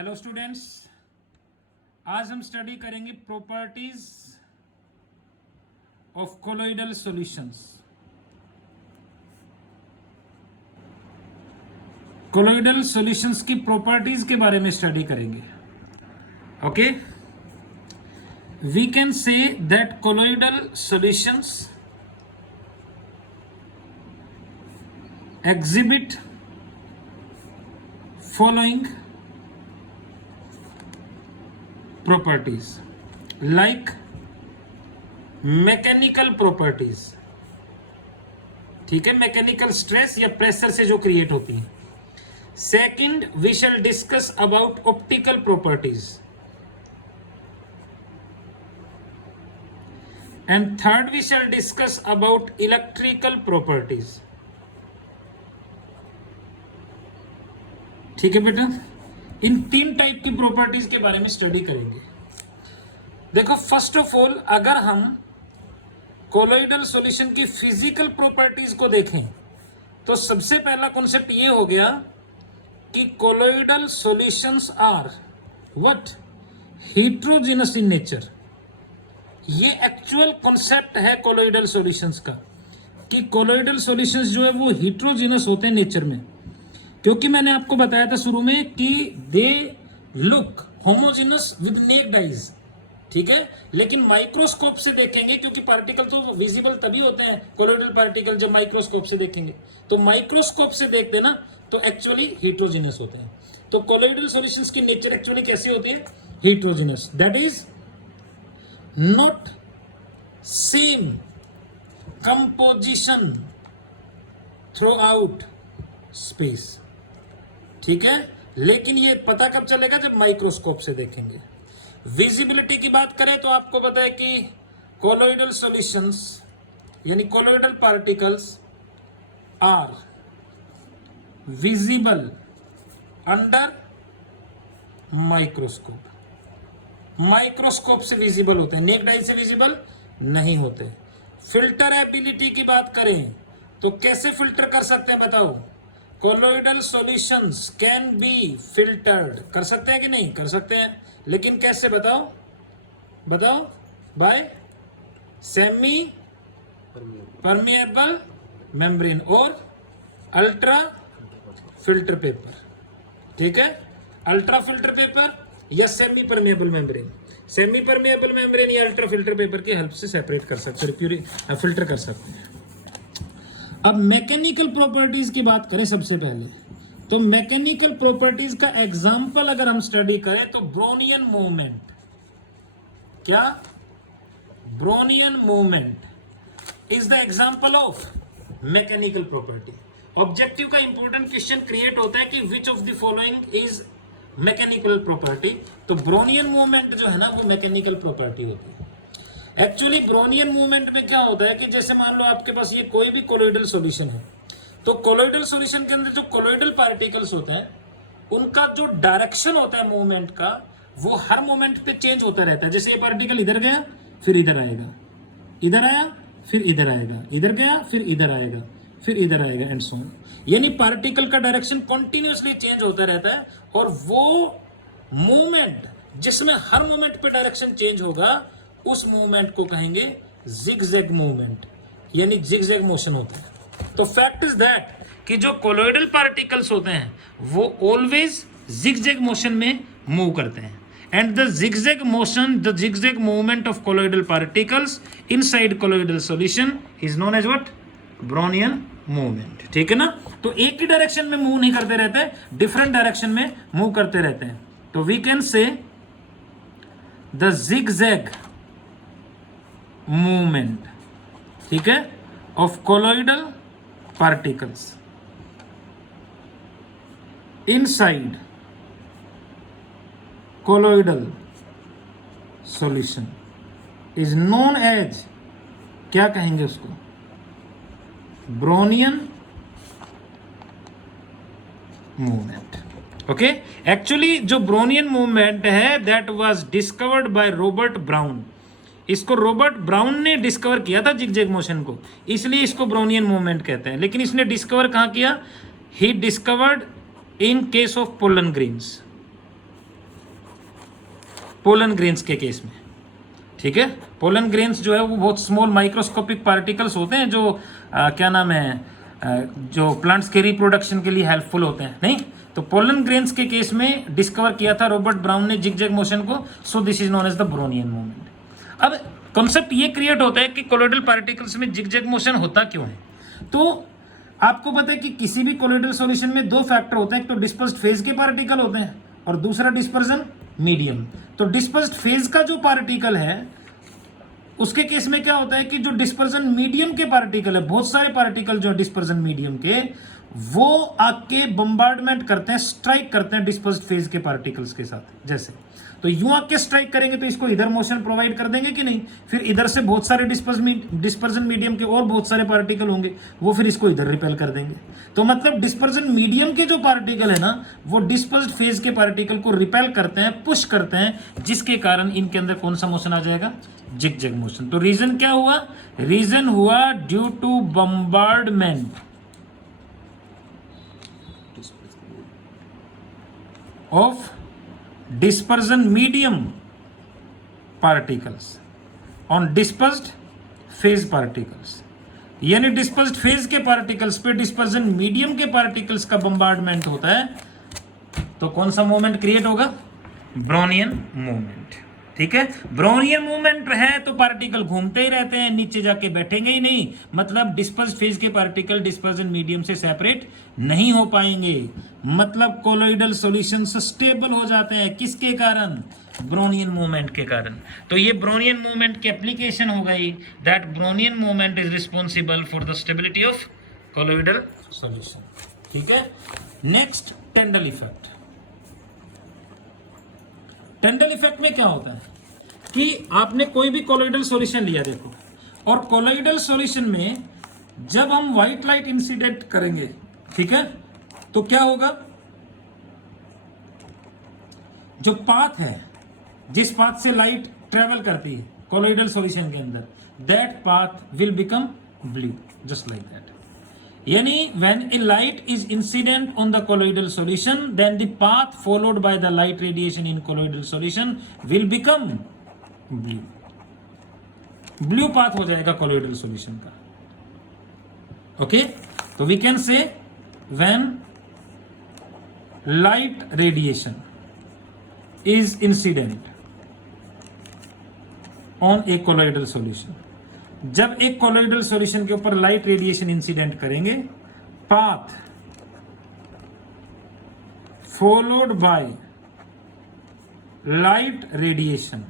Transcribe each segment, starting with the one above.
Hello students, आज हम study करेंगे properties of colloidal solutions. Colloidal solutions की प्रॉपर्टीज के बारे में स्टडी करेंगे। Okay, we can say that colloidal solutions exhibit following properties like mechanical properties. ठीक है, मैकेनिकल स्ट्रेस या प्रेशर से जो क्रिएट होती है। Second, we shall discuss about optical properties and third, we shall discuss about electrical properties. ठीक है बेटा, इन तीन टाइप की प्रॉपर्टीज के बारे में स्टडी करेंगे। देखो, फर्स्ट ऑफ ऑल अगर हम कोलोइडल सॉल्यूशन की फिजिकल प्रॉपर्टीज को देखें तो सबसे पहला कॉन्सेप्ट ये हो गया कि colloidal solutions are what, heterogeneous in nature. ये एक्चुअल कॉन्सेप्ट है कोलोइडल सॉल्यूशंस का कि कोलोइडल सॉल्यूशंस जो है वो हेट्रोजेनस होते हैं नेचर में। क्योंकि मैंने आपको बताया था शुरू में कि they look homogeneous with necked eyes. ठीक है, लेकिन माइक्रोस्कोप से देखेंगे, क्योंकि पार्टिकल तो विजिबल तभी होते हैं कोलोइडल पार्टिकल जब माइक्रोस्कोप से देखेंगे। तो माइक्रोस्कोप से देखते ना तो एक्चुअली हेट्रोजेनस होते हैं। तो कोलोइडल सॉल्यूशंस की नेचर एक्चुअली कैसी होती है? Heterogeneous, that is not same composition through out space. ठीक है, लेकिन ये पता कब चलेगा? जब माइक्रोस्कोप से देखेंगे। विजिबिलिटी की बात करें तो आपको पता है कि कोलोइडल सॉल्यूशंस यानी colloidal particles are visible under microscope. Microscope से विजिबल होते हैं, नेक्ड आई से विजिबल नहीं होते। फिल्टर एबिलिटी की बात करें तो कैसे फिल्टर कर सकते हैं बताओ? Colloidal solutions can be filtered. कर सकते हैं कि नहीं? कर सकते हैं, लेकिन कैसे बताओ? बताओ, बाय सेमी परमिएबल मेम्ब्रेन और अल्ट्रा फिल्टर पेपर। ठीक है, अल्ट्रा फिल्टर पेपर या semi permeable membrane. Semi permeable membrane या अल्ट्रा फिल्टर पेपर की हेल्प से सेपरेट कर सकते हैं, फिल्टर कर सकते हैं। अब मैकेनिकल प्रॉपर्टीज की बात करें सबसे पहले, तो मैकेनिकल प्रॉपर्टीज का एग्जांपल अगर हम स्टडी करें तो ब्रोनियन मूवमेंट। क्या? Brownian movement is the example of mechanical property. Objective का इंपॉर्टेंट क्वेश्चन क्रिएट होता है कि which of the following is mechanical property. तो ब्रोनियन मूवमेंट जो है ना वो मैकेनिकल प्रॉपर्टी होती है। एक्चुअली ब्रोनियन मूवमेंट में क्या होता है कि जैसे मान लो आपके पास ये कोई भी कोलोइडल सॉल्यूशन है, तो कोलोइडल सॉल्यूशन के अंदर जो कोलोइडल पार्टिकल्स होते हैं उनका जो डायरेक्शन होता है मूवमेंट का वो हर मोमेंट पे चेंज होता रहता है। जैसे ये पार्टिकल इधर गया फिर इधर आएगा, इधर आया फिर इधर आएगा, इधर गया फिर इधर आएगा, फिर इधर आएगा एंड सो ऑन। यानी पार्टिकल का डायरेक्शन कॉन्टिन्यूसली चेंज होता रहता है और वो मूवमेंट जिसमें हर मोमेंट पे डायरेक्शन चेंज होगा उस मूवमेंट को कहेंगे जिगजैग मूवमेंट, यानी जिगजैग मोशन होता है। तो फैक्ट इज दैट कि जो कोलोइडल पार्टिकल्स होते हैं वो ऑलवेज जिगजैग मोशन में मूव करते हैं and the zigzag motion, the zigzag movement of colloidal particles inside colloidal solution is known as what? Brownian movement. ठीक है ना, तो एक ही डायरेक्शन में मूव नहीं करते रहते, डिफरेंट डायरेक्शन में मूव करते रहते हैं। तो we can say the zigzag movement, ठीक है, of colloidal particles inside colloidal solution is known as, क्या कहेंगे उसको? Brownian movement. ओके, एक्चुअली जो ब्रोनियन मूवमेंट है that was discovered by Robert Brown. इसको रॉबर्ट ब्राउन ने डिस्कवर किया था जिगजैग मोशन को, इसलिए इसको ब्रोनियन मूवमेंट कहते हैं। लेकिन इसने डिस्कवर कहाँ किया? He discovered in case of pollen grains. Pollen grains के केस में, ठीक है। पोलन ग्रेन्स जो है वो बहुत स्मॉल माइक्रोस्कोपिक पार्टिकल्स होते हैं जो क्या नाम है जो प्लांट्स के रिप्रोडक्शन के लिए हेल्पफुल होते हैं, नहीं। तो पोलन ग्रेन्स के केस में डिस्कवर किया था रॉबर्ट ब्राउन ने जिगजैग मोशन को, so this is known as the Brownian movement. अब कॉन्सेप्ट ये क्रिएट होता है कि कोलोइडल पार्टिकल्स में जिगजैग मोशन होता क्यों है। तो आपको पता है कि किसी भी कोलोइडल सॉल्यूशन में दो फैक्टर होते हैं, एक तो डिस्पर्स्ड फेज के पार्टिकल होते हैं और दूसरा डिस्पर्जन मीडियम। तो डिस्पर्स्ड फेज का जो पार्टिकल है उसके केस में क्या होता है कि जो डिस्पर्जन मीडियम के पार्टिकल है, बहुत सारे पार्टिकल जो डिस्पर्जन मीडियम के, वो आके बम्बार्डमेंट करते हैं, स्ट्राइक करते हैं डिस्पर्स्ड फेज के पार्टिकल्स के साथ। जैसे तो यूं आके स्ट्राइक करेंगे तो इसको इधर मोशन प्रोवाइड कर देंगे कि नहीं, फिर इधर से बहुत सारे डिस्पर्जन मीडियम के और बहुत सारे पार्टिकल होंगे, वो फिर इसको इधर रिपेल कर देंगे। तो मतलब डिस्पर्जन मीडियम के जो पार्टिकल है ना, वो डिस्पर्स्ड फेज के पार्टिकल को रिपेल करते हैं, पुश करते हैं, जिसके कारण इनके अंदर कौन सा मोशन आ जाएगा, जिगजैग मोशन। तो रीजन क्या हुआ, रीजन हुआ due to bombardment of dispersion medium particles on dispersed phase particles, यानी डिस्पर्स्ड फेज के पार्टिकल्स पे डिस्पर्जन मीडियम के पार्टिकल्स का बम्बार्डमेंट होता है, तो कौन सा मूवमेंट क्रिएट होगा, ब्रोनियन मूवमेंट, ठीक है। ब्रोनियन मूवमेंट है तो पार्टिकल घूमते ही रहते हैं, नीचे जाके बैठेंगे ही नहीं, मतलब डिस्पर्स्ड फेज के पार्टिकल डिस्पर्जन मीडियम से सेपरेट नहीं हो पाएंगे, मतलब कोलोइडल सॉल्यूशंस स्टेबल हो जाते हैं, किसके कारण, ब्रोनियन मूवमेंट के कारण। तो ये ब्रोनियन मूवमेंट की एप्लीकेशन हो गई, that Brownian movement is responsible for the stability of colloidal solution, ठीक है। Next Tyndall effect. Tyndall effect में क्या होता है कि आपने कोई भी कोलोइडल सॉल्यूशन लिया, देखो, और कोलोइडल सॉल्यूशन में जब हम व्हाइट लाइट इंसिडेंट करेंगे, ठीक है, तो क्या होगा, जो पाथ है, जिस पाथ से लाइट ट्रेवल करती है कोलोइडल सॉल्यूशन के अंदर, that path will become blue, just like that. यानी when a light is incident on the colloidal solution, then the path followed by the light radiation in colloidal solution will become blue. Blue path हो जाएगा colloidal solution का, okay. तो we can say when light radiation is incident on a colloidal solution, जब एक colloidal solution के ऊपर light radiation incident करेंगे, path followed by light radiation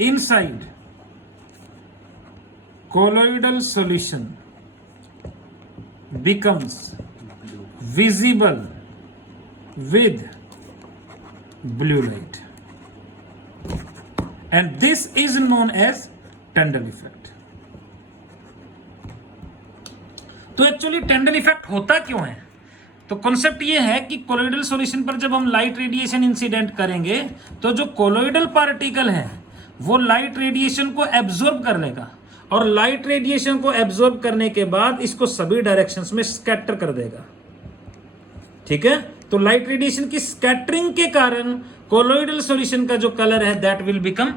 inside colloidal solution becomes visible with blue light, and this is known as Tyndall effect. तो actually Tyndall effect होता क्यों है, तो कॉन्सेप्ट ये है कि कोलोइडल सॉल्यूशन पर जब हम लाइट रेडिएशन इंसिडेंट करेंगे, तो जो कोलोइडल पार्टिकल है वो लाइट रेडिएशन को एब्जॉर्ब कर लेगा, और लाइट रेडिएशन को एब्जॉर्ब करने के बाद इसको सभी डायरेक्शंस में स्कैटर कर देगा, ठीक है। तो लाइट रेडिएशन की स्कैटरिंग के कारण कोलोइडल सॉल्यूशन का जो कलर है दैट विल बिकम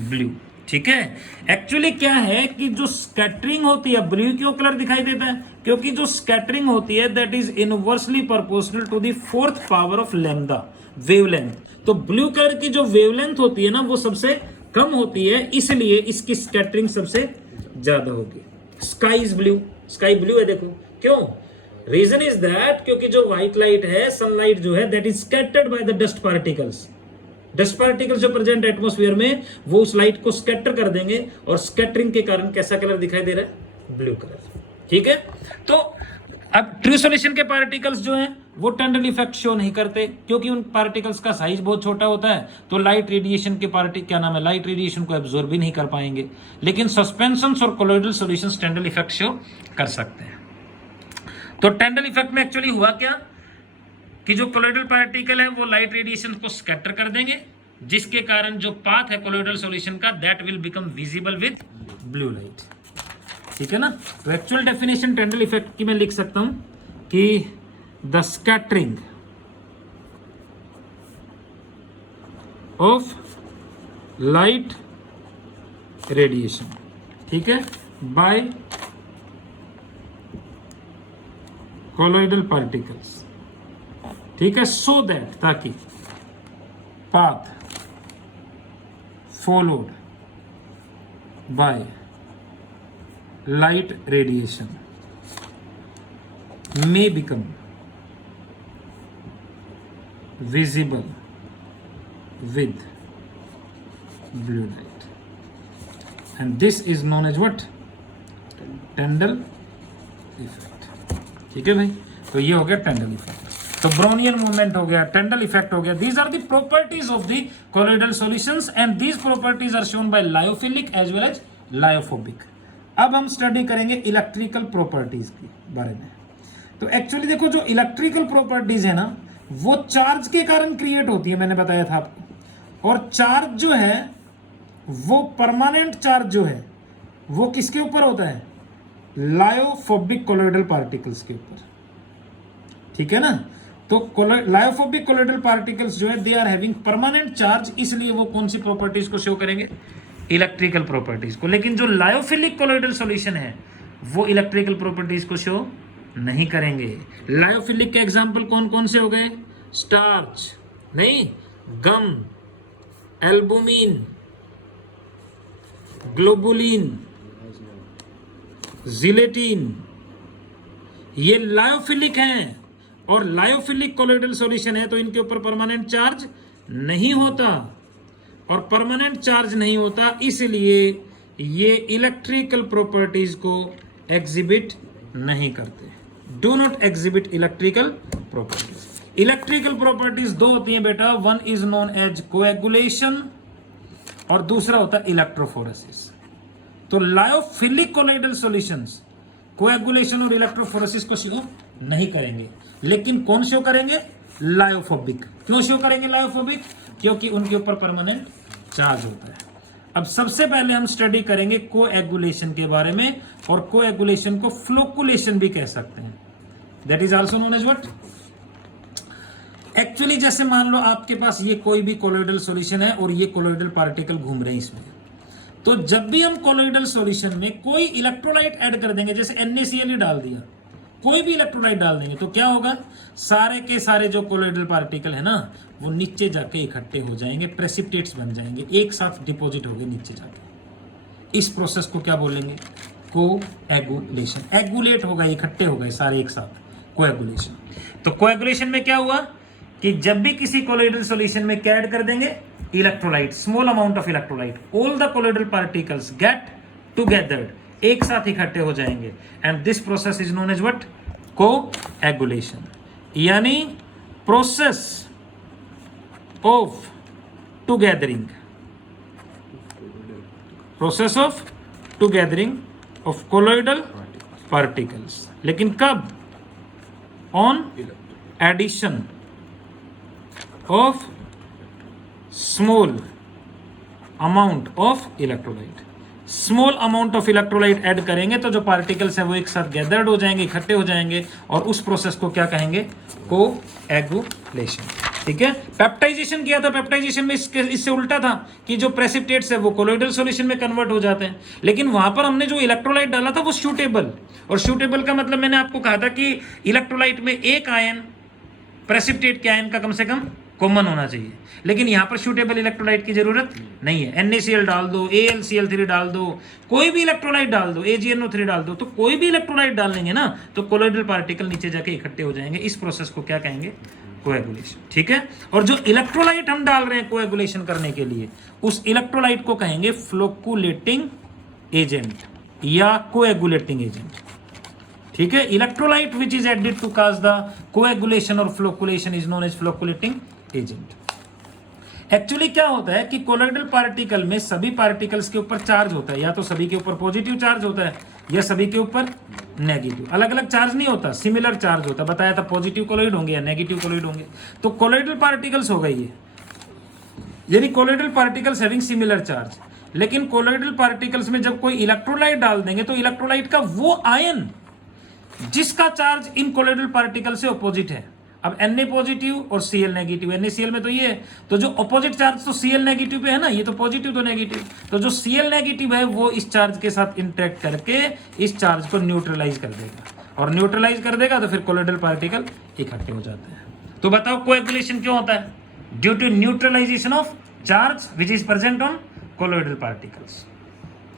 ब्लू, ठीक है। एक्चुअली क्या है कि जो स्कैटरिंग होती है, ब्लू क्यों कलर दिखाई देता है, क्योंकि जो स्कैटरिंग होती है that is inversely proportional to the fourth power of lambda wavelength. तो ब्लू कलर की जो वेवलेंथ होती है ना, वो सबसे कम होती है, इसलिए इसकी स्कैटरिंग सबसे ज्यादा होगी। Sky is blue, sky blue है, देखो क्यों, रीजन इज दैट क्योंकि जो व्हाइट लाइट है, सनलाइट जो है, that is scattered by the dust particles. Dust particles जो प्रेजेंट एटमॉस्फेयर में, वो उस लाइट को स्कैटर कर देंगे, और स्कैटरिंग के कारण कैसा कलर दिखाई दे रहा है, ब्लू कलर, ठीक है। तो अब ट्रू सॉल्यूशन के पार्टिकल्स जो हैं वो टेंडल इफेक्ट शो नहीं करते, क्योंकि उन पार्टिकल्स का साइज बहुत छोटा होता है, तो लाइट रेडिएशन के लाइट रेडिएशन को एब्जॉर्ब भी नहीं कर पाएंगे। लेकिन सस्पेंशंस और कोलोइडल सॉल्यूशंस टेंडल इफेक्ट शो कर सकते हैं। तो टेंडल इफेक्ट में एक्चुअली हुआ क्या कि जो कोलोइडल पार्टिकल है वो लाइट रेडिएशन को स्कैटर कर देंगे, जिसके कारण जो पाथ है कोलोइडल सॉल्यूशन का that will become visible with blue light, ठीक है ना। तो एक्चुअल डेफिनेशन टेंडल इफेक्ट की मैं लिख सकता हूं कि the scattering of light radiation, ठीक है, बाय कोलोइडल पार्टिकल्स, ठीक है, सो दैट, ताकि path followed by light radiation may become visible with blue light, and this is known as what? Tyndall effect, ठीक है भाई। तो ये हो गया टाइंडल इफेक्ट, तो ब्रोनियन मूवमेंट हो गया, टाइंडल इफेक्ट हो गया। These are the properties of the colloidal solutions and these properties are shown by lyophilic as well as lyophobic. अब हम स्टडी करेंगे इलेक्ट्रिकल प्रॉपर्टीज के बारे में। तो एक्चुअली देखो, जो इलेक्ट्रिकल प्रॉपर्टीज है ना, वो चार्ज के कारण क्रिएट होती है, मैंने बताया था आपको। और चार्ज जो है वो परमानेंट चार्ज जो है वो किसके ऊपर होता है? लायोफोबिक कोलोइडल पार्टिकल्स के ऊपर, ठीक है ना। तो लायोफोबिक कोलोइडल पार्टिकल्स जो है they are having permanent charge, इसलिए वो कौन सी प्रॉपर्टीज को शो करेंगे? इलेक्ट्रिकल प्रॉपर्टीज को। लेकिन जो लायोफिलिक कोलोइडल सॉल्यूशन है वो इलेक्ट्रिकल प्रॉपर्टीज को शो नहीं करेंगे। लायोफिलिक के एग्जांपल कौन कौन से हो गए? स्टार्च नहीं, गम, एल्बुमिन, ग्लोबुलिन, जिलेटिन, ये लायोफिलिक हैं। और लायोफिलिक कोलोइडल सॉल्यूशन है तो इनके ऊपर परमानेंट चार्ज नहीं होता, और परमानेंट चार्ज नहीं होता इसलिए ये इलेक्ट्रिकल प्रॉपर्टीज को एग्जिबिट नहीं करते। Do not exhibit electrical properties. Electrical properties दो होती हैं बेटा, one is known as coagulation और दूसरा होता है इलेक्ट्रोफोरेसिस। तो लायोफिलिक कोलोइडल सॉल्यूशंस कोएगुलेशन और इलेक्ट्रोफोरेसिस को शो नहीं करेंगे, लेकिन कौन शो करेंगे? लायोफोबिक। क्यों शो करेंगे लायोफोबिक? क्योंकि उनके ऊपर परमानेंट चार्ज होता है। अब सबसे पहले हम स्टडी करेंगे कोएगुलेशन के बारे में, और कोएगुलेशन को फ्लोकुलेशन भी कह सकते हैं। That is also known as what? Actually जैसे मान लो आपके पास ये कोई भी कोलोइडल सॉल्यूशन है और ये कोलोइडल पार्टिकल घूम रहे हैं इसमें, तो जब भी हम कोलोइडल सॉल्यूशन में कोई इलेक्ट्रोलाइट ऐड कर देंगे, जैसे NaCl ही डाल दिया, कोई भी इलेक्ट्रोलाइट डाल देंगे, तो क्या होगा? सारे के सारे जो कोलोइडल पार्टिकल है ना वो नीचे जाके इकट्ठे हो जाएंगे, प्रेसिपिटेट्स बन जाएंगे, एक साथ डिपॉजिट हो गए नीचे जाके। इस प्रोसेस को क्या बोलेंगे? कोएगुलेशन। एगुलेट हो गए, इकट्ठे हो गए सारे एक साथ, कोएगुलेशन। तो कोएगुलेशन में क्या हुआ कि जब भी किसी कोलोइडल सॉल्यूशन में क्या ऐड कर देंगे? Electrolyte, small amount of electrolyte, all the colloidal particles get together, एक साथ इकट्ठे हो जाएंगे, and this process is known as what? Coagulation. यानी process of togethering, process of togethering of colloidal particles. लेकिन कब? On addition of small amount of electrolyte. Small amount of electrolyte add करेंगे तो जो पार्टिकल्स है वो एक साथ गैदर्ड हो जाएंगे, इकट्ठे हो जाएंगे, और उस प्रोसेस को क्या कहेंगे? कोएगुलेशन। ठीक है। पेप्टाइजेशन किया था, पेप्टाइजेशन में इससे उल्टा था कि जो प्रेसिपिटेट्स है वो कोलोइडल सॉल्यूशन में कन्वर्ट हो जाते हैं, लेकिन वहां पर हमने जो इलेक्ट्रोलाइट डाला था वो सूटेबल, और सूटेबल का मतलब मैंने आपको कहा था कि इलेक्ट्रोलाइट में एक आयन प्रेसिपिटेट के आयन का कम से कम कॉमन होना चाहिए, लेकिन यहाँ पर सूटेबल इलेक्ट्रोलाइट की जरूरत नहीं है। NaCl डाल दो, AlCl3 डाल दो, कोई भी इलेक्ट्रोलाइट डाल दो, AgNO3 डाल दो, तो कोई भी इलेक्ट्रोलाइट डाल लेंगे ना तो कोलोइडल पार्टिकल नीचे जाके इकट्ठे हो जाएंगे। इस प्रोसेस को क्या कहेंगे? कोएगुलेशन। ठीक है। और जो इलेक्ट्रोलाइट हम डाल रहे हैं कोएगुलेशन करने के लिए, उस इलेक्ट्रोलाइट को कहेंगे फ्लोकुलेटिंग एजेंट या कोएगुलेटिंग एजेंट। ठीक है। Electrolyte which is added to cause the coagulation और flocculation is known as flocculating agent. Actually क्या होता है कि कोलोइडल पार्टिकल में सभी पार्टिकल्स के ऊपर चार्ज होता है, या तो सभी के ऊपर पॉजिटिव चार्ज होता है या सभी के ऊपर नेगेटिव। अलग अलग चार्ज नहीं होता, सिमिलर चार्ज होता। बताया था पॉजिटिव कोलोइड होंगे या नेगेटिव कोलोइड होंगे। तो कोलोइडल पार्टिकल्स हो गई है, यानी colloidal particles having similar charge. लेकिन कोलोइडल पार्टिकल्स में जब कोई इलेक्ट्रोलाइट डाल देंगे तो इलेक्ट्रोलाइट का वो आयन जिसका चार्ज इन कोलोइडल पार्टिकल से अपोजिट है अब Na पॉजिटिव और Cl नेगेटिव, NaCl में तो ये है, तो जो अपोजिट चार्ज तो Cl नेगेटिव पे है ना, ये तो पॉजिटिव तो नेगेटिव, तो जो Cl नेगेटिव है वो इस चार्ज के साथ इंटरेक्ट करके इस चार्ज को न्यूट्रलाइज कर देगा, और न्यूट्रलाइज कर देगा तो फिर कोलोइडल पार्टिकल इकट्ठे हो जाते हैं। तो बताओ कोएगुलेशन क्यों होता है? Due to neutralisation of charge which is present on colloidal particles.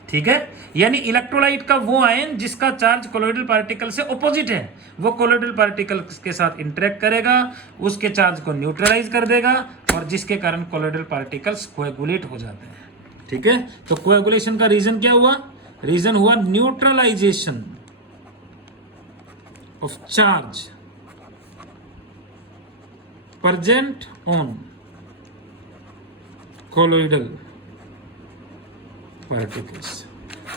ठीक है, यानी इलेक्ट्रोलाइट का वो आयन जिसका चार्ज कोलोइडल पार्टिकल से ऑपोजिट है, वो कोलोइडल पार्टिकल के साथ इंटरेक्ट करेगा, उसके चार्ज को न्यूट्रलाइज कर देगा, और जिसके कारण कोलोइडल पार्टिकल्स कोएगुलेट हो जाते हैं। ठीक है, तो कोएगुलेशन का रीजन क्या हुआ? रीजन हुआ neutralization of charge present on colloidal particles.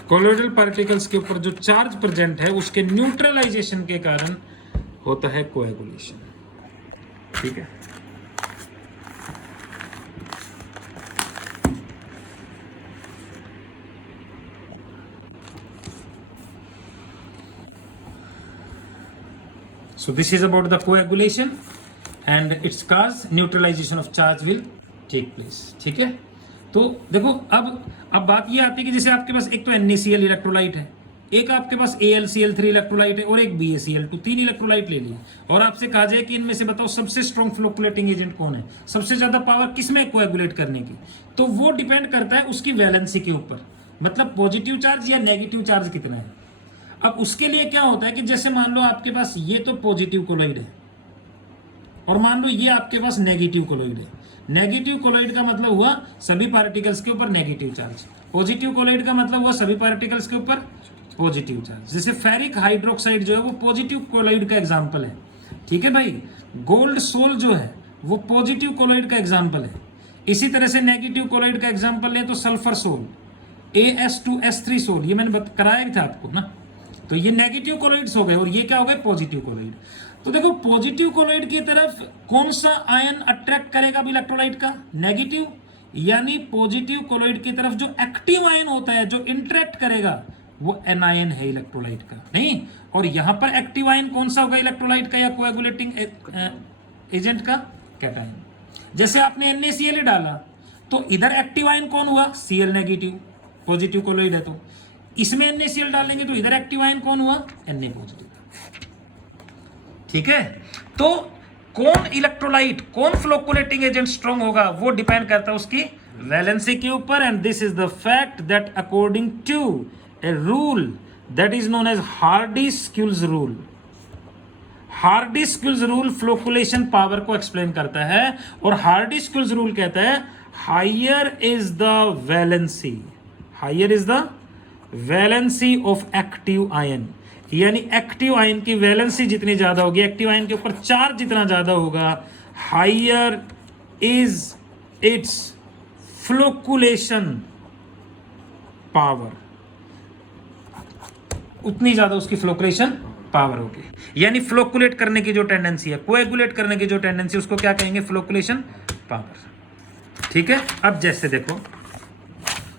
Colloidal particles के ऊपर जो चार्ज प्रेजेंट है उसके न्यूट्रलाइजेशन के कारण होता है कोएगुलेशन। ठीक है, so this is about the coagulation and its cause neutralization of charge will take place। ठीक है, तो देखो अब बात ये आती है कि जैसे आपके पास एक तो NaCl इलेक्ट्रोलाइट है, एक आपके पास AlCl3 इलेक्ट्रोलाइट है और एक BaCl2, 3 इलेक्ट्रोलाइट ले लिए, और आपसे कहा जाए कि इनमें से बताओ सबसे स्ट्रॉन्ग फ्लोकुलेटिंग एजेंट कौन है, सबसे ज्यादा पावर किसमें कोएगुलेट करने की? तो वो डिपेंड करता है उसकी वैलेंसी के ऊपर, मतलब पॉजिटिव चार्ज या नेगेटिव चार्ज कितना है। अब उसके लिए क्या होता है कि जैसे मान लो आपके पास ये तो पॉजिटिव कोलोइड है और मान लो ये आपके पास नेगेटिव कोलोइड है। नेगेटिव कोलोइड का मतलब हुआ सभी पार्टिकल्स के ऊपर नेगेटिव चार्ज, पॉजिटिव कोलोइड का मतलब हुआ सभी पार्टिकल्स के ऊपर पॉजिटिव चार्ज। जैसे फेरिक हाइड्रोक्साइड जो है वो पॉजिटिव कोलोइड का एग्जांपल है। ठीक है भाई, गोल्ड सोल जो है वो पॉजिटिव कोलोइड का एग्जांपल है। इसी तरह से नेगेटिव कोलोइड का एग्जांपल ले तो सल्फर सोल, AS2S3 सोल, ये मैंने कराया था आपको ना। तो ये नेगेटिव कोलोइड्स हो गए और ये क्या हो गए? Positive colloid. तो देखो पॉजिटिव कोलोइड की तरफ कौन सा आयन अट्रैक्ट करेगा इलेक्ट्रोलाइट का? नेगेटिव, यानी पॉजिटिव कोलोइड की तरफ जो एक्टिव आयन होता है जो इंटरेक्ट करेगा वो एनायन है इलेक्ट्रोलाइट का, नहीं। और यहां पर एक्टिव आयन कौन सा होगा इलेक्ट्रोलाइट का या कोएगुलेटिंग एजेंट का? कैटायन। जैसे आपने NaCl डाला तो इधर एक्टिव आयन कौन हुआ? Cl नेगेटिव, पॉजिटिव कोलोइड है, तो इसमें NaCl डालेंगे तो इधर एक्टिव आयन कौन हुआ? Na positive. ठीक है, तो कौन इलेक्ट्रोलाइट, कौन फ्लोकुलेटिंग एजेंट स्ट्रॉन्ग होगा वो डिपेंड करता है उसकी वैलेंसी के ऊपर। And this is the fact that according to a rule that is known as Hardy Schulze rule. Hardy Schulze rule flocculation power को एक्सप्लेन करता है, और हार्डी-स्क्यूल्स रूल कहता है higher is the valency, higher is the valency of active ion, यानी active ion की valency जितनी ज्यादा होगी, एक्टिव आयन के ऊपर चार्ज जितना ज्यादा होगा, higher is its flocculation power, उतनी ज्यादा उसकी फ्लोकुलेशन पावर होगी। यानी फ्लोकुलेट करने की जो टेंडेंसी है, कोएगुलेट करने की जो टेंडेंसी, उसको क्या कहेंगे? Flocculation power. ठीक है, अब जैसे देखो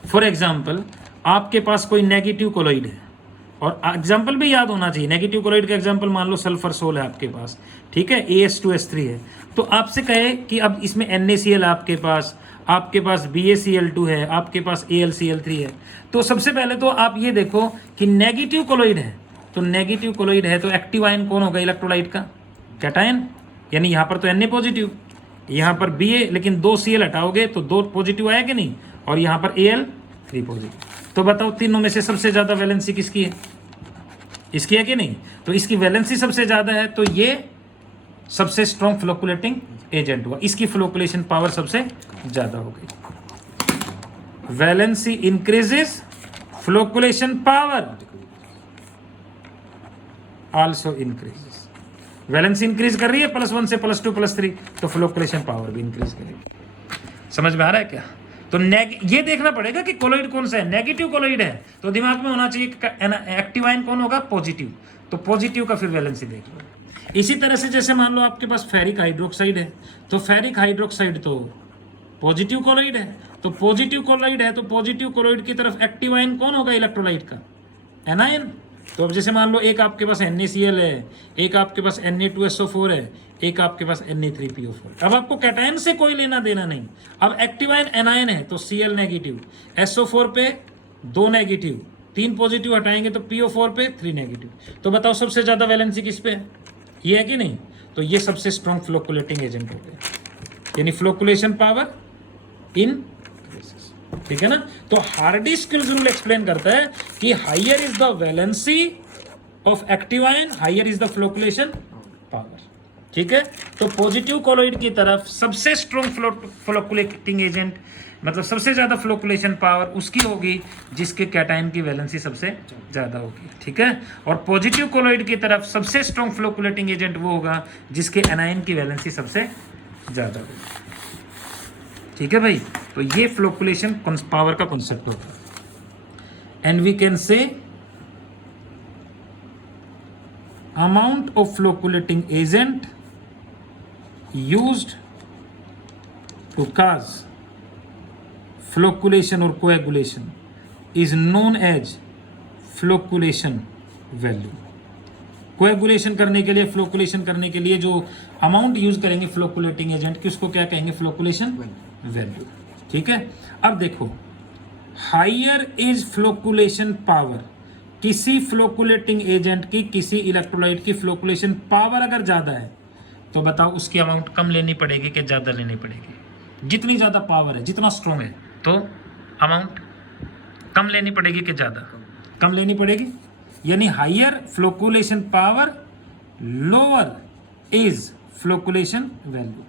फॉर एग्जाम्पल आपके पास कोई नेगेटिव कोलोइड है, और एग्जाम्पल भी याद होना चाहिए, नेगेटिव कोलोइड का एग्जाम्पल मान लो सल्फर सोल है आपके पास, ठीक है, AS2S3 है, तो आपसे कहे कि अब इसमें NaCl आपके पास BaCl2 है, आपके पास AlCl3 है, तो सबसे पहले तो आप ये देखो कि नेगेटिव कोलोइड है, तो नेगेटिव कोलोइड है तो एक्टिव आयन कौन होगा इलेक्ट्रोलाइट का? कैटायन, यानी यहाँ पर तो Na पॉजिटिव, यहाँ पर Ba, लेकिन 2 Cl हटाओगे तो 2 पॉजिटिव आया कि नहीं, और यहाँ पर Al3 पॉजिटिव। तो बताओ तीनों में से सबसे ज्यादा वैलेंसी किसकी है? इसकी है कि नहीं? तो इसकी वैलेंसी सबसे ज्यादा है, तो ये सबसे स्ट्रॉन्ग फ्लोकुलेटिंग एजेंट हुआ, इसकी फ्लोकुलेशन पावर सबसे ज्यादा हो गई। Valency increases, flocculation power also increases. Valency increase कर रही है +1 से +2 +3, तो फ्लोकुलेशन पावर भी इंक्रीज करेगी। समझ में आ रहा है क्या? तो ये देखना पड़ेगा कि कोलोइड कौन सा है। नेगेटिव कोलोइड है तो दिमाग में होना चाहिए एक्टिव आयन कौन होगा? पॉजिटिव, तो पॉजिटिव का फिर वैलेंसी देख लो। इसी तरह से जैसे मान लो आपके पास फेरिक हाइड्रोक्साइड है, तो फेरिक हाइड्रोक्साइड तो पॉजिटिव कोलोइड है, तो पॉजिटिव कोलोइड है तो पॉजिटिव कोलोइड की तरफ एक्टिव आयन कौन होगा इलेक्ट्रोलाइट का? एनायन। तो अब जैसे मान लो एक आपके पास NaCl है, एक आपके पास Na2SO4 है, एक आपके पास Na3PO4। अब आपको कैटायन से कोई लेना देना नहीं। अब एक्टिव आयन एनायन है तो Cl नेगेटिव, SO4 पे 2 नेगेटिव, 3 पॉजिटिव हटाएंगे तो PO4 पे 3 नेगेटिव। तो बताओ सबसे ज्यादा वैलेंसी किस पे है? ये है कि नहीं? तो ये सबसे स्ट्रॉन्ग फ्लोकुलेटिंग एजेंट हो गया, यानी फ्लोकुलेशन पावर इन, ठीक है ना। तो हार्डी-स्किल्स रूल एक्सप्लेन करता है कि higher is the valency of active ion, higher is the flocculation power, ठीक है। तो पॉजिटिव कोलॉइड की तरफ सबसे स्ट्रॉन्ग फ्लोकुलेटिंग एजेंट, मतलब सबसे ज्यादा फ्लोकुलेशन पावर उसकी होगी जिसके कैटायन की वैलेंसी सबसे ज्यादा होगी, ठीक है। और पॉजिटिव कोलॉइड की तरफ सबसे स्ट्रॉन्ग फ्लोकुलेटिंग एजेंट वो होगा जिसके एनायन की वैलेंसी सबसे ज्यादा होगी, ठीक है भाई। तो ये फ्लोकुलेशन पावर का कॉन्सेप्ट होता है। And we can say amount of flocculating agent used to cause flocculation or coagulation is known as flocculation value। Coagulation करने के लिए, फ्लोकुलेशन करने के लिए जो अमाउंट यूज करेंगे फ्लोकुलेटिंग एजेंट की, उसको क्या कहेंगे? फ्लोकुलेशन वैल्यू, ठीक है। अब देखो, हायर इज फ्लोकुलेशन पावर, किसी फ्लोकुलेटिंग एजेंट की, किसी इलेक्ट्रोलाइट की फ्लोकुलेशन पावर अगर ज्यादा है तो बताओ उसकी अमाउंट कम लेनी पड़ेगी कि ज्यादा लेनी पड़ेगी? जितनी ज्यादा पावर है, जितना स्ट्रॉन्ग है, तो अमाउंट कम लेनी पड़ेगी कि ज्यादा? कम लेनी पड़ेगी, यानी higher flocculation power lower is flocculation value,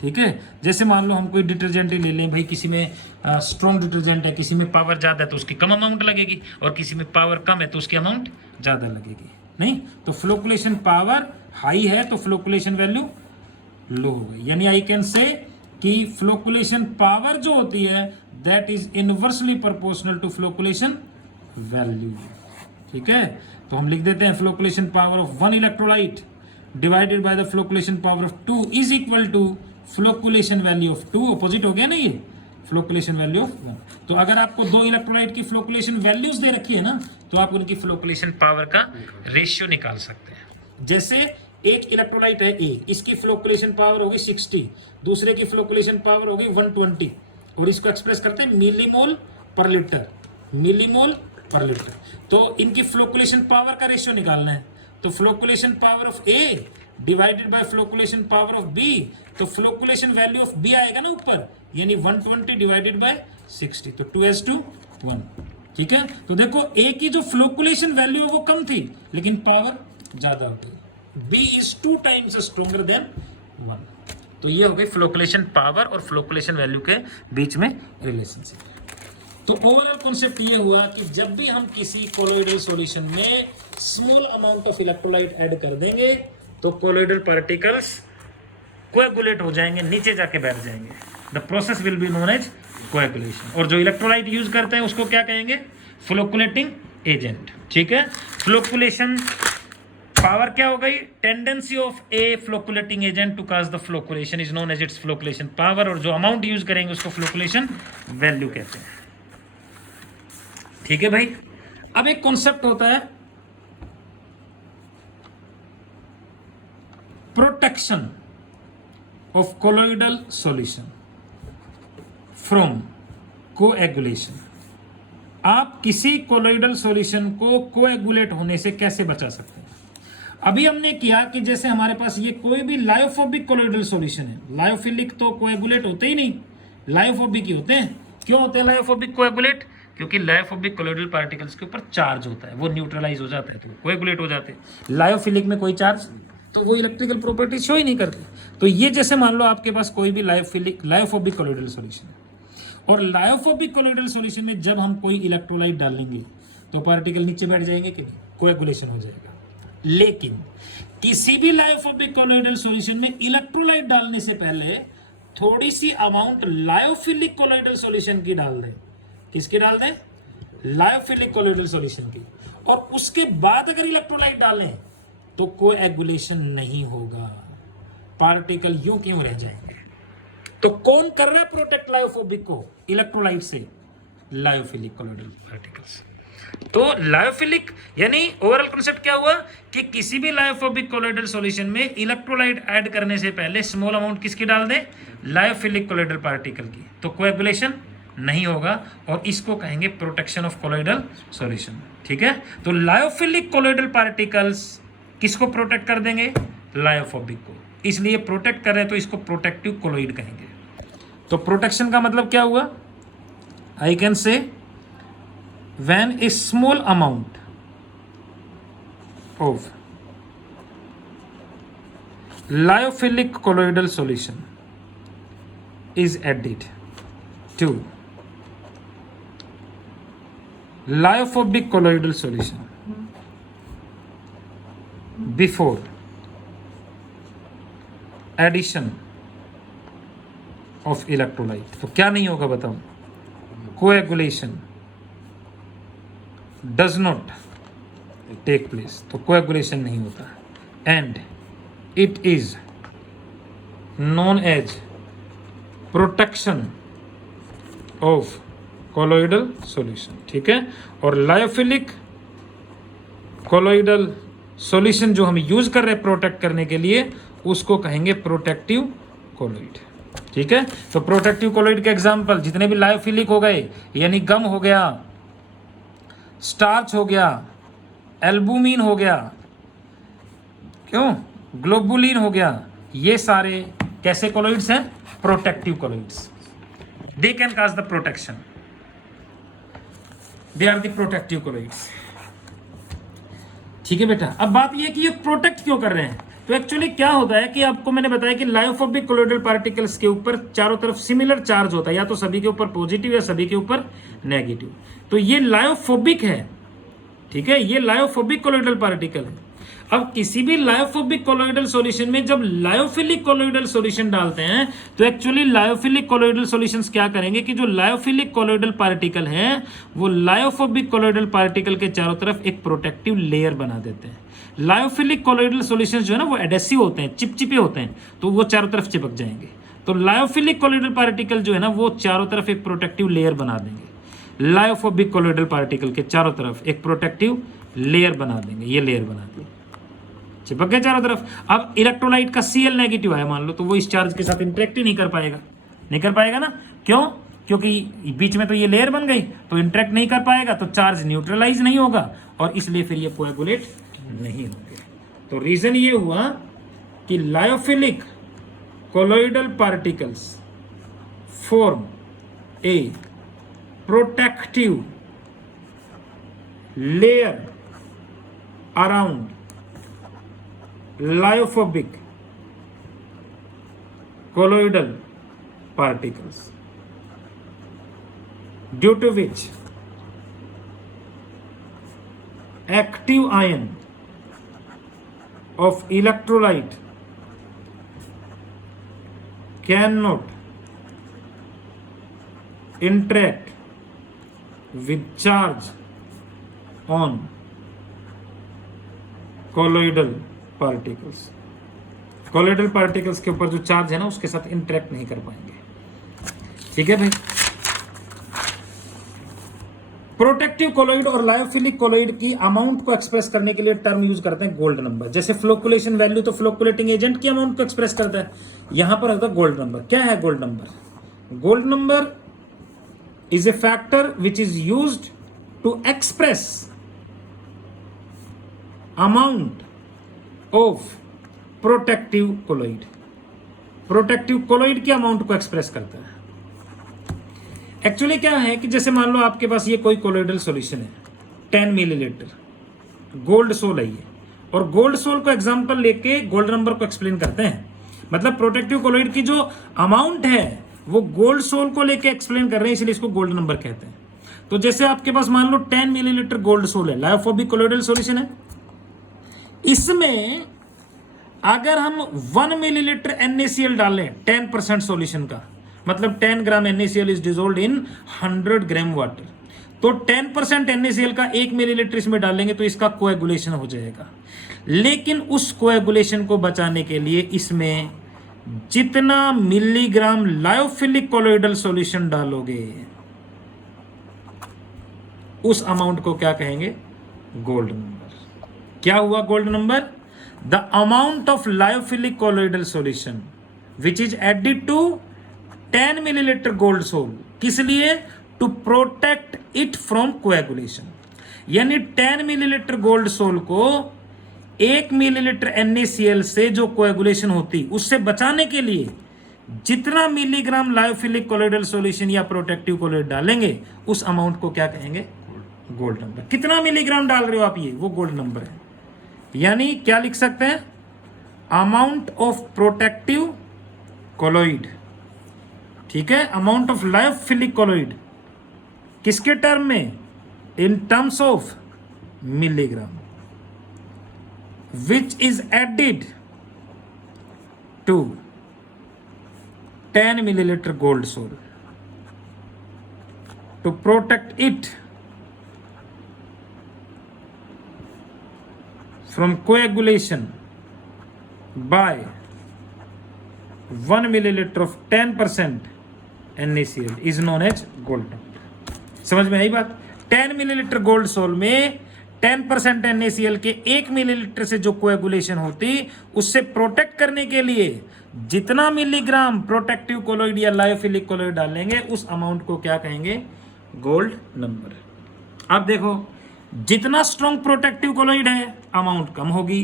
ठीक है। जैसे मान लो हम कोई डिटर्जेंट ही ले लें भाई, किसी में स्ट्रॉन्ग डिटर्जेंट है, किसी में पावर ज्यादा है तो उसकी कम अमाउंट लगेगी, और किसी में पावर कम है तो उसकी अमाउंट ज्यादा लगेगी, नहीं। तो फ्लोकुलेशन पावर हाई है तो फ्लोकुलेशन वैल्यू लो हो गई, यानी आई कैन से कि फ्लोकुलेशन पावर जो होती है that is inversely proportional to flocculation value, ठीक है। तो हम लिख देते हैं flocculation power of 1 electrolyte divided by the flocculation power of 2 is equal to flocculation value of 2। Opposite हो गया ना ये, फ्लोकुलेशन वैल्यू ऑफ 1। तो अगर आपको 2 इलेक्ट्रोलाइट की फ्लोकुलेशन वैल्यूज दे रखी है ना, तो आप उनकी फ्लोकुलेशन पावर का रेशियो निकाल सकते हैं। जैसे एक इलेक्ट्रोलाइट है ए, इसकी फ्लोकुलेशन पावर होगी 60, दूसरे की फ्लोकुलेशन पावर होगी 120, और इसको एक्सप्रेस करते हैं मिलीमोल पर लीटर, मिलीमोल पर लीटर। तो इनकी फ्लोकुलेशन पावर का रेशियो निकालना है, तो flocculation power of A divided by flocculation power of B, तो फ्लोकुलेशन वैल्यू ऑफ बी आएगा ना ऊपर, यानी 120 डिवाइडेड बाय 60, तो 2:1, ठीक है। तो देखो ए की जो फ्लोकुलेशन वैल्यू है वो कम थी लेकिन पावर ज्यादा हो गई, B is 2 times stronger than 1। तो ये हो गई फ्लोकुलेशन पावर और फ्लोकुलेशन वैल्यू के बीच में रिलेशनशिप। तो ओवरऑल कॉन्सेप्ट ये हुआ कि जब भी हम किसी कोलोइडल सॉल्यूशन में small amount of electrolyte add कर देंगे तो कोलोइडल पार्टिकल्स कोएगुलेट हो जाएंगे, नीचे जाके बैठ जाएंगे। The process will be known as coagulation. और जो इलेक्ट्रोलाइट यूज करते हैं उसको क्या कहेंगे? फ्लोकुलेटिंग एजेंट, ठीक है। फ्लोकुलेशन पावर क्या हो गई? Tendency of a flocculating agent to cause the flocculation is known as its flocculation power, और जो अमाउंट यूज करेंगे उसको फ्लोकुलेशन वैल्यू कहते हैं, ठीक है भाई। अब एक कॉन्सेप्ट होता है protection of colloidal solution from coagulation. आप किसी कोलोइडल सॉल्यूशन को कोएगुलेट होने से कैसे बचा सकते हैं? अभी हमने किया कि जैसे हमारे पास ये कोई भी लायोफोबिक कोलोइडल सॉल्यूशन है, लायोफिलिक तो कोएगुलेट होते ही नहीं, लायोफोबिक ही होते हैं। क्यों होते हैं लायोफोबिक कोएगुलेट? क्योंकि लायोफोबिक कोलोइडल पार्टिकल्स के ऊपर चार्ज होता है, वो न्यूट्रलाइज हो जाता है तो कोएगुलेट हो जाते हैं। लायोफिलिक में कोई चार्ज, तो वो इलेक्ट्रिकल प्रॉपर्टी शो ही नहीं करते। तो ये जैसे मान लो आपके पास कोई भी लायोफोबिक कोलोइडल सॉल्यूशन है, और लायोफोबिक कोलोइडल सॉल्यूशन में जब हम कोई इलेक्ट्रोलाइट डालेंगे तो पार्टिकल नीचे बैठ जाएंगे कि नहीं? कोएगुलेशन हो जाएगा। लेकिन किसी भी लायोफोबिक कोलोइडल सॉल्यूशन में इलेक्ट्रोलाइट डालने से पहले थोड़ी सी अमाउंट लायोफिलिक कोलोइडल सॉल्यूशन की डाल दें। किसकी डाल दें? लायोफिलिक कोलोइडल सॉल्यूशन की। और उसके बाद अगर इलेक्ट्रोलाइट डालें तो कोएगुलेशन नहीं होगा, पार्टिकल यूं क्यों रह जाएंगे। तो कौन कर रहा है प्रोटेक्ट लायोफोबिक को इलेक्ट्रोलाइट से? Lyophilic colloidal particles. तो लायोफिलिक यानी ओवरऑल कॉन्सेप्ट क्या हुआ कि किसी भी लायोफोबिक कोलोइडल सॉल्यूशन में इलेक्ट्रोलाइट ऐड करने से पहले स्मॉल अमाउंट किसकी डाल दें, लायोफिलिक कोलोइडल पार्टिकल की, तो कोएगुलेशन नहीं होगा और इसको कहेंगे प्रोटेक्शन ऑफ कोलोइडल सॉल्यूशन। ठीक है, तो लायोफिलिक कोलोइडल पार्टिकल्स किसको प्रोटेक्ट कर देंगे, लायोफोबिक को, इसलिए प्रोटेक्ट कर रहे हैं तो इसको प्रोटेक्टिव कोलोइड कहेंगे। तो प्रोटेक्शन का मतलब क्या हुआ, आई कैन से when a small amount of lyophilic colloidal solution is added to lyophobic colloidal solution before addition of electrolyte, तो क्या नहीं होगा बताओ, coagulation does not take place, तो coagulation नहीं होता, and it is known as protection of colloidal solution। ठीक है, और लायोफिलिक कोलोइडल सॉल्यूशन जो हम यूज कर रहे हैं प्रोटेक्ट करने के लिए उसको कहेंगे प्रोटेक्टिव कोलोइड। ठीक है, तो प्रोटेक्टिव कोलोइड के एग्जांपल जितने भी लायोफिलिक हो गए, यानी गम हो गया, स्टार्च हो गया, एल्बुमिन हो गया, क्यों, ग्लोबुलिन हो गया, ये सारे कैसे कोलोइड्स हैं, protective colloids. They can cause the protection, they are the protective colloids. ठीक है बेटा, अब बात ये कि ये प्रोटेक्ट क्यों कर रहे हैं, तो एक्चुअली क्या होता है कि आपको मैंने बताया कि लायोफोबिक कोलोइडल पार्टिकल्स के ऊपर चारों तरफ सिमिलर चार्ज होता है, या तो सभी के ऊपर पॉजिटिव या सभी के ऊपर नेगेटिव, तो ये लायोफोबिक है। ठीक है, ये लायोफोबिक कोलोइडल पार्टिकल है। अब किसी भी लायोफोबिक कोलोइडल सॉल्यूशन में जब लायोफिलिक कोलोइडल सॉल्यूशन डालते हैं तो एक्चुअली लायोफिलिक कोलोइडल सॉल्यूशंस क्या करेंगे कि जो लायोफिलिक कोलोइडल पार्टिकल हैं वो लायोफोबिक कोलोइडल पार्टिकल के चारों तरफ एक प्रोटेक्टिव लेयर बना देते हैं। लायोफिलिक कोलोइडल सॉल्यूशंस जो है ना वो एडेसिव होते हैं, चिपचिपे होते हैं, तो वो चारों तरफ चिपक जाएंगे। तो लायोफिलिक कोलोइडल पार्टिकल जो है ना वो चारों तरफ एक प्रोटेक्टिव लेयर बना देंगे, लायोफोबिक कोलोइडल पार्टिकल के चारों तरफ एक प्रोटेक्टिव लेयर बना देंगे, ये लेयर बना देंगे, चिपक गए चारों तरफ। अब इलेक्ट्रोलाइट का Cl नेगेटिव है मान लो, तो वो इस चार्ज के साथ इंटरेक्ट ही नहीं कर पाएगा, नहीं कर पाएगा ना, क्यों, क्योंकि बीच में तो ये लेयर बन गई, तो इंटरेक्ट नहीं कर पाएगा, तो चार्ज न्यूट्रलाइज नहीं होगा और इसलिए फिर ये कोएगुलेट नहीं होंगे। तो रीजन ये हुआ कि lyophilic colloidal particles form A protective layer around lyophobic colloidal particles, due to which active ion of electrolyte cannot interact with charge on colloidal particles. Colloidal particles के ऊपर जो चार्ज है ना उसके साथ इंटरेक्ट नहीं कर पाएंगे। ठीक है भाई, प्रोटेक्टिव कोलोइड और लायोफिलिक कोलोइड की अमाउंट को एक्सप्रेस करने के लिए टर्म यूज करते हैं गोल्ड नंबर। जैसे फ्लोकुलेशन वैल्यू तो फ्लोकुलेटिंग एजेंट की अमाउंट को एक्सप्रेस करता है, यहां पर होता है गोल्ड नंबर। क्या है gold number? Gold number is a factor which is used to express amount of protective colloid. Protective colloid की अमाउंट को एक्सप्रेस करता है। एक्चुअली क्या है कि जैसे मान लो आपके पास ये कोई कोलोइडल सॉल्यूशन है 10 मिलीलीटर, गोल्ड सोल है ये, और गोल्ड सोल को एग्जांपल लेके गोल्ड नंबर को एक्सप्लेन करते हैं। मतलब प्रोटेक्टिव कोलोइड की जो अमाउंट है वो गोल्ड सोल को लेके एक्सप्लेन कर रहे हैं, इसलिए इसको गोल्ड नंबर कहते हैं। तो जैसे आपके पास मान लो 10 मिलीलीटर गोल्ड सोल है, लायोफोबिक कोलोइडल सॉल्यूशन है, इसमें अगर हम 1 मिलीलीटर NaCl डालें 10% सॉल्यूशन का, मतलब 10 ग्राम NaCl is dissolved in 100 gram water, तो 10% NaCl का 1 मिलीलीटर इसमें डालेंगे तो इसका कोएगुलेशन हो जाएगा। लेकिन उस कोएगुलेशन को बचाने के लिए इसमें जितना मिलीग्राम लायोफिलिक कोलोइडल सॉल्यूशन डालोगे उस अमाउंट को क्या कहेंगे? Gold number. क्या हुआ gold number? The amount of lyophilic colloidal solution which is added to 10 millilitre gold sol. किस लिए? To protect it from coagulation. यानी 10 मिलीलीटर गोल्ड सोल को 1 मिलीलीटर NaCl से जो कोएगुलेशन होती उससे बचाने के लिए जितना मिलीग्राम लायोफिलिक कोलोइडल सॉल्यूशन या प्रोटेक्टिव कोलोइड डालेंगे उस अमाउंट को क्या कहेंगे? Gold number. कितना मिलीग्राम डाल रहे हो आप, ये वो गोल्ड नंबर है। यानी क्या लिख सकते हैं? अमाउंट ऑफ प्रोटेक्टिव कोलोइड, ठीक है, अमाउंट ऑफ लायोफिलिक कोलोइड किसके टर्म में? In terms of milligram, which is added to 10 millilitre gold sol to protect it from coagulation by 1 milliliter of 10% NaCl is known as gold number. समझ में आई बात? 10 millilitre gold soul में 10% NaCl के 1 millilitre से जो coagulation होती उससे protect करने के लिए जितना मिलीग्राम प्रोटेक्टिव कोलोइड या लायोफिलिक कोलोइड डालेंगे उस अमाउंट को क्या कहेंगे? Gold number. अब देखो, जितना स्ट्रॉन्ग प्रोटेक्टिव कोलोइड है अमाउंट कम होगी,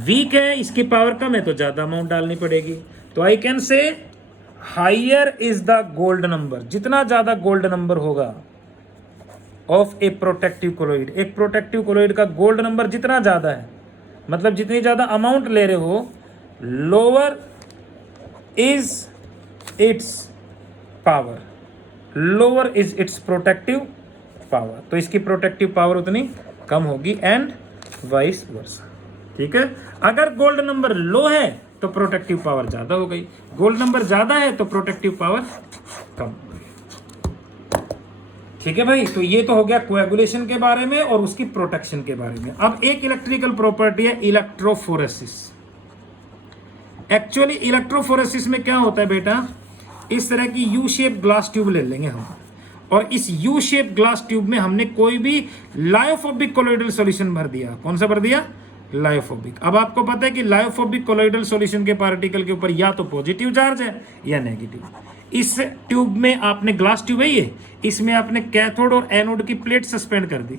वीक है इसकी पावर कम है तो ज्यादा अमाउंट डालनी पड़ेगी। तो I can say higher is the gold number. जितना ज्यादा गोल्ड नंबर होगा ऑफ ए प्रोटेक्टिव कोलोइड, एक प्रोटेक्टिव कोलोइड का गोल्ड नंबर जितना ज्यादा है, मतलब जितनी ज्यादा अमाउंट ले रहे हो, lower is it's power, lower is it's protective power. तो इसकी प्रोटेक्टिव पावर उतनी कम होगी एंड वाइस वर्सा। ठीक है, अगर गोल्ड नंबर लो है तो प्रोटेक्टिव पावर ज्यादा हो गई, गोल्ड नंबर ज्यादा है तो प्रोटेक्टिव पावर कम हो गई। ठीक है भाई, तो ये तो हो गया कोएगुलेशन के बारे में और उसकी प्रोटेक्शन के बारे में। अब एक इलेक्ट्रिकल प्रॉपर्टी है इलेक्ट्रोफोरेसिस। एक्चुअली इलेक्ट्रोफोरेसिस में क्या होता है बेटा, इस तरह की यू शेप ग्लास ट्यूब ले लेंगे हम, और इस यू शेप ग्लास ट्यूब में हमने कोई भी लायोफोबिक कोलोइडल सॉल्यूशन भर दिया। कौन सा भर दिया? लायोफोबिक। अब आपको पता है कि लायोफोबिक कोलोइडल सॉल्यूशन के पार्टिकल के ऊपर या तो पॉजिटिव चार्ज है या नेगेटिव। इस ट्यूब में आपने, ग्लास ट्यूब है ये, इसमें आपने कैथोड और एनोड की प्लेट सस्पेंड कर दी,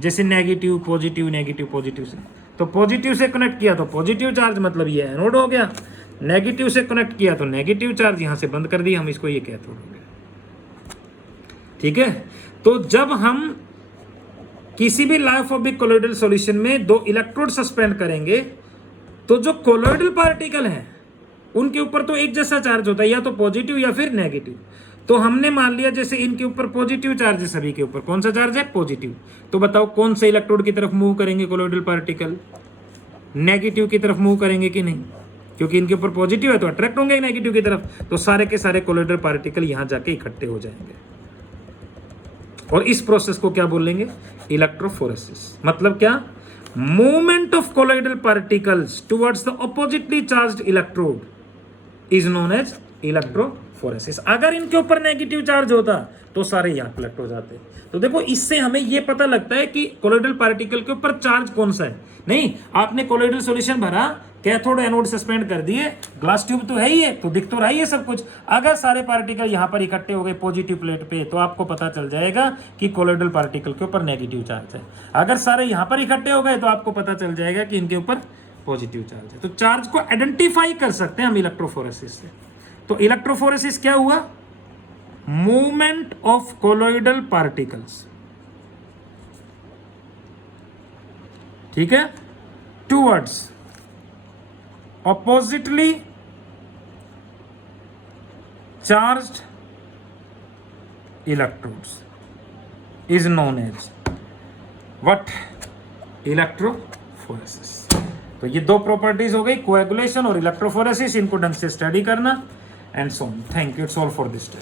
जैसे नेगेटिव पॉजिटिव नेगेटिव पॉजिटिव से। तो पॉजिटिव से कनेक्ट किया तो पॉजिटिव चार्ज, मतलब ये एनोड हो गया। नेगेटिव से कनेक्ट किया तो नेगेटिव चार्ज, यहां से बंद कर दिया हम इसको, ये कैथोड हो गया। ठीक है, तो जब हम किसी भी लायोफोबिक कोलोइडल सॉल्यूशन में दो इलेक्ट्रोड सस्पेंड करेंगे तो जो कोलोइडल पार्टिकल हैं उनके ऊपर तो एक जैसा चार्ज होता है, या तो पॉजिटिव या फिर नेगेटिव। तो हमने मान लिया जैसे इनके ऊपर पॉजिटिव चार्ज है, सभी के ऊपर कौन सा चार्ज है? पॉजिटिव। तो बताओ कौन से इलेक्ट्रोड की तरफ मूव करेंगे कोलोइडल पार्टिकल? नेगेटिव की तरफ मूव करेंगे कि नहीं? क्योंकि इनके ऊपर पॉजिटिव है तो अट्रैक्ट होंगे नेगेटिव की तरफ, तो सारे के सारे कोलोइडल पार्टिकल यहां जाके इकट्ठे हो जाएंगे। और इस प्रोसेस को क्या बोलेंगे? इलेक्ट्रोफोरेसिस। मतलब क्या? Movement of colloidal particles towards the oppositely charged electrode is known as electrophoresis. अगर इनके ऊपर नेगेटिव चार्ज होता तो सारे यहां कलेक्ट हो जाते। तो देखो, इससे हमें यह पता लगता है कि कोलोइडल पार्टिकल के ऊपर चार्ज कौन सा है। नहीं, आपने कोलोइडल सॉल्यूशन भरा, कैथोड एनोड सस्पेंड कर दिए, ग्लास ट्यूब तो है ही है, तो दिख तो रहा ही है सब कुछ। अगर सारे पार्टिकल यहां पर इकट्ठे हो गए पॉजिटिव प्लेट पे तो आपको पता चल जाएगा कि कोलोइडल पार्टिकल के ऊपर नेगेटिव चार्ज है। अगर सारे यहां पर इकट्ठे हो गए तो आपको पता चल जाएगा कि इनके ऊपर पॉजिटिव चार्ज है। तो चार्ज को आइडेंटिफाई कर सकते हैं हम इलेक्ट्रोफोरेसिस से। तो इलेक्ट्रोफोरेसिस क्या हुआ? मूवमेंट ऑफ कोलोइडल पार्टिकल्स, ठीक है, towards oppositely charged electrodes is known as what? Electrophoresis. तो ये दो प्रॉपर्टीज हो गई, कोएगुलेशन और इलेक्ट्रोफोरेसिस। इनको ढंग से स्टडी करना and so on. Thank you, it's all for this day.